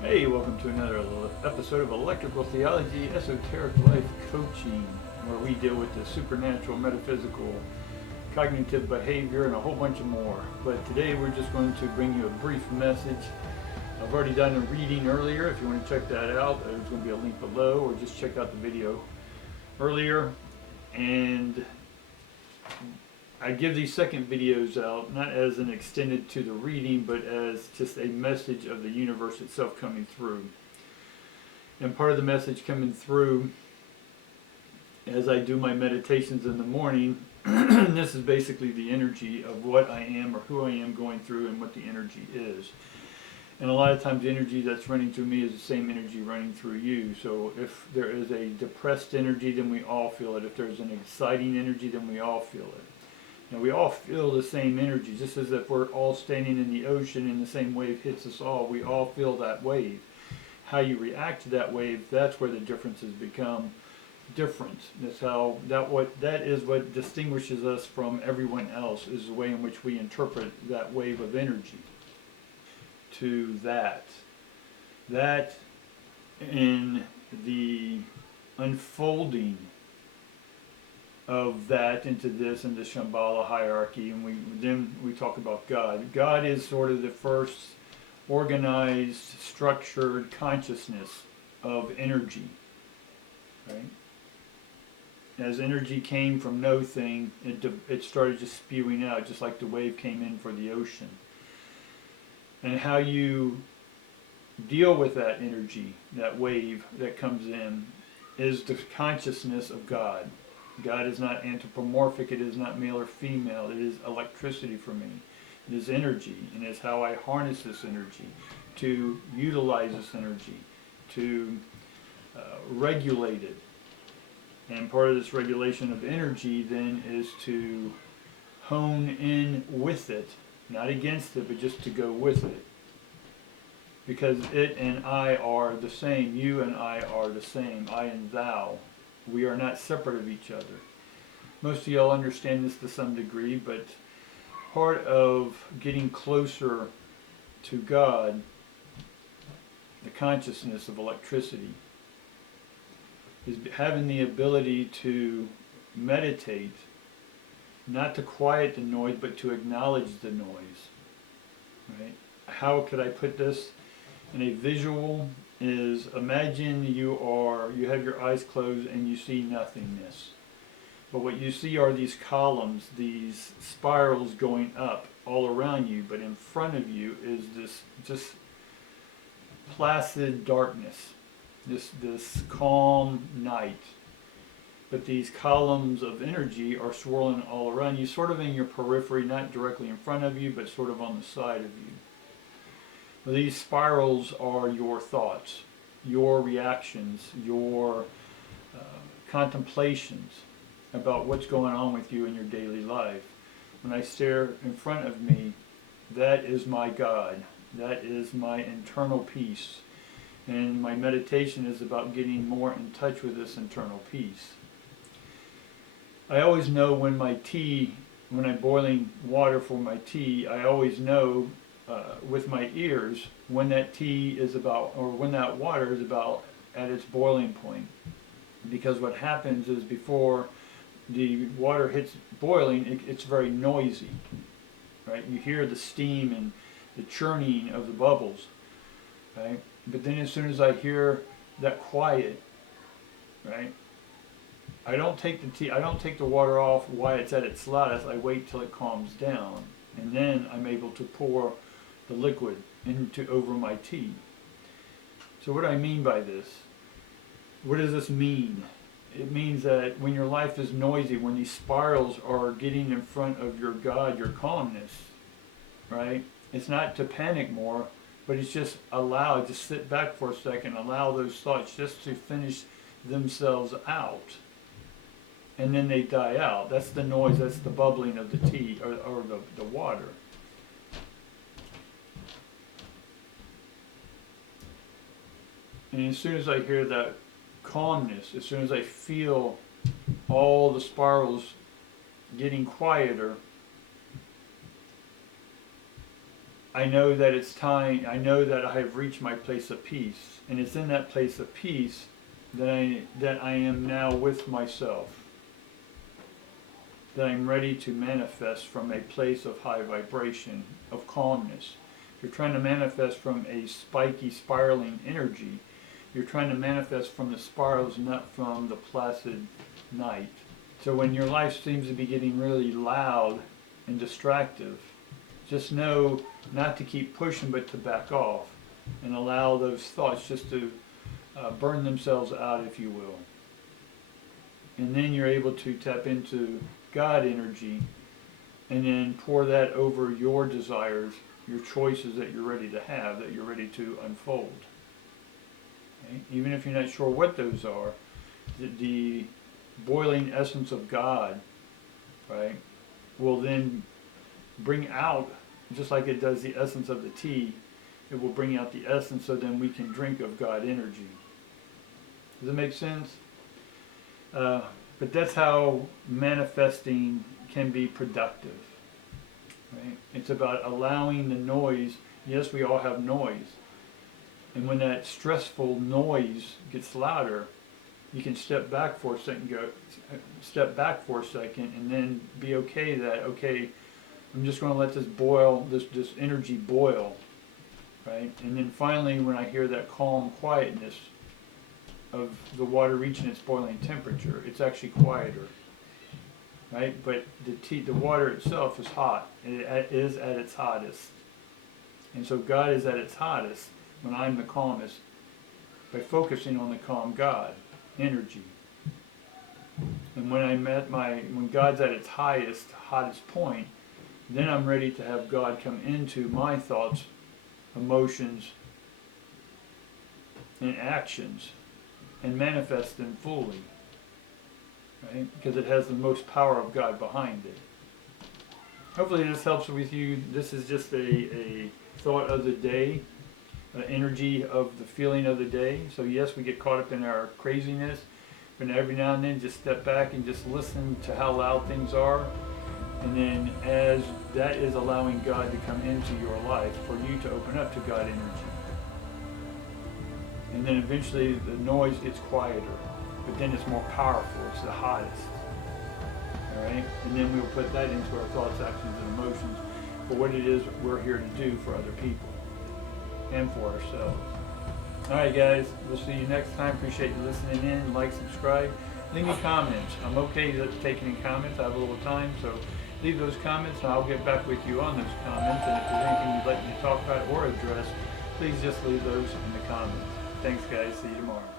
Hey, welcome to another episode of Electrical Theology, Esoteric Life Coaching, where we deal with the supernatural, metaphysical, cognitive behavior, and a whole bunch of more. But today we're just going to bring you a brief message. I've already done a reading earlier. If you want to check that out, there's going to be a link below, or just check out the video earlier. And I give these second videos out not as an extended to the reading, but as just a message of the universe itself coming through. And part of the message coming through as I do my meditations in the morning, this is basically the energy of what I am or who I am going through and what the energy is. And a lot of times the energy that's running through me is the same energy running through you. So if there is a depressed energy, then we all feel it. If there's an exciting energy, then we all feel it. Now we all feel the same energy, just as if we're all standing in the ocean and the same wave hits us all. We all feel that wave. How you react to that wave, that's where the differences become different. That is what distinguishes us from everyone else, is the way in which we interpret that wave of energy. To that in the unfolding of that into this and the Shambhala hierarchy, and then we talk about God. God is sort of the first organized, structured consciousness of energy, right? As energy came from no thing, it started just spewing out, just like the wave came in for the ocean. And how you deal with that energy, that wave that comes in, is the consciousness of God. God is not anthropomorphic, it is not male or female, it is electricity for me. It is energy, and it's how I harness this energy, to utilize this energy, to regulate it. And part of this regulation of energy then is to hone in with it, not against it, but just to go with it. Because it and I are the same, you and I are the same, I and thou. We are not separate of each other. Most of y'all understand this to some degree, but part of getting closer to God, the consciousness of electricity, is having the ability to meditate, not to quiet the noise, but to acknowledge the noise. Right? How could I put this in a visual? Is imagine you have your eyes closed and you see nothingness. But what you see are these columns, these spirals going up all around you, but in front of you is this just placid darkness, this calm night. But these columns of energy are swirling all around you, sort of in your periphery, not directly in front of you, but sort of on the side of you. These spirals are your thoughts, your reactions, your contemplations about what's going on with you in your daily life. When I stare in front of me, that is my God. That is my internal peace. And my meditation is about getting more in touch with this internal peace. I always know when I'm boiling water for my tea, I always know with my ears when that tea is about, or when that water is about at its boiling point. Because what happens is before the water hits boiling, it's very noisy, right? You hear the steam and the churning of the bubbles, right? But then as soon as I hear that quiet, right? I don't take the water off while it's at its loudest. I wait till it calms down, and then I'm able to pour the liquid over my tea. So what do I mean by this? What does this mean? It means that when your life is noisy, when these spirals are getting in front of your God, your calmness, right? It's not to panic more, but it's just just sit back for a second, allow those thoughts just to finish themselves out. And then they die out. That's the noise, that's the bubbling of the tea or the water. And as soon as I hear that calmness, as soon as I feel all the spirals getting quieter, I know that it's time, I know that I have reached my place of peace. And it's in that place of peace that I am now with myself. That I'm ready to manifest from a place of high vibration, of calmness. If you're trying to manifest from a spiky, spiraling energy, you're trying to manifest from the spirals, not from the placid night. So when your life seems to be getting really loud and distractive, just know not to keep pushing, but to back off and allow those thoughts just to burn themselves out, if you will. And then you're able to tap into God energy and then pour that over your desires, your choices that you're ready to have, that you're ready to unfold. Okay? Even if you're not sure what those are, the boiling essence of God, right, will then bring out, just like it does the essence of the tea, it will bring out the essence so then we can drink of God energy. Does that make sense? But that's how manifesting can be productive. Right? It's about allowing the noise. Yes, we all have noise. And when that stressful noise gets louder, you can step back for a second, and then be okay that, okay, I'm just going to let this boil, this energy boil, right? And then finally, when I hear that calm quietness of the water reaching its boiling temperature, it's actually quieter, right? But the water itself is hot. It is at its hottest. And so God is at its hottest when I'm the calmest by focusing on the calm God energy. And when God's at its hottest point, then I'm ready to have God come into my thoughts, emotions, and actions and manifest them fully, right? Because it has the most power of God behind it. Hopefully this helps with you. This is just a thought of the day, energy of the feeling of the day. So yes, we get caught up in our craziness, but every now and then just step back and just listen to how loud things are. And then as that is allowing God to come into your life, for you to open up to God energy. And then eventually the noise gets quieter, but then it's more powerful, it's the hottest. All right? And then we'll put that into our thoughts, actions, and emotions for what it is we're here to do for other people and for ourselves. All right, guys, we'll see you next time. Appreciate you listening in. Like, subscribe. Leave me comments. I'm okay with taking comments. I have a little time, so leave those comments, and I'll get back with you on those comments. And if there's anything you'd like me to talk about or address, please just leave those in the comments. Thanks, guys. See you tomorrow.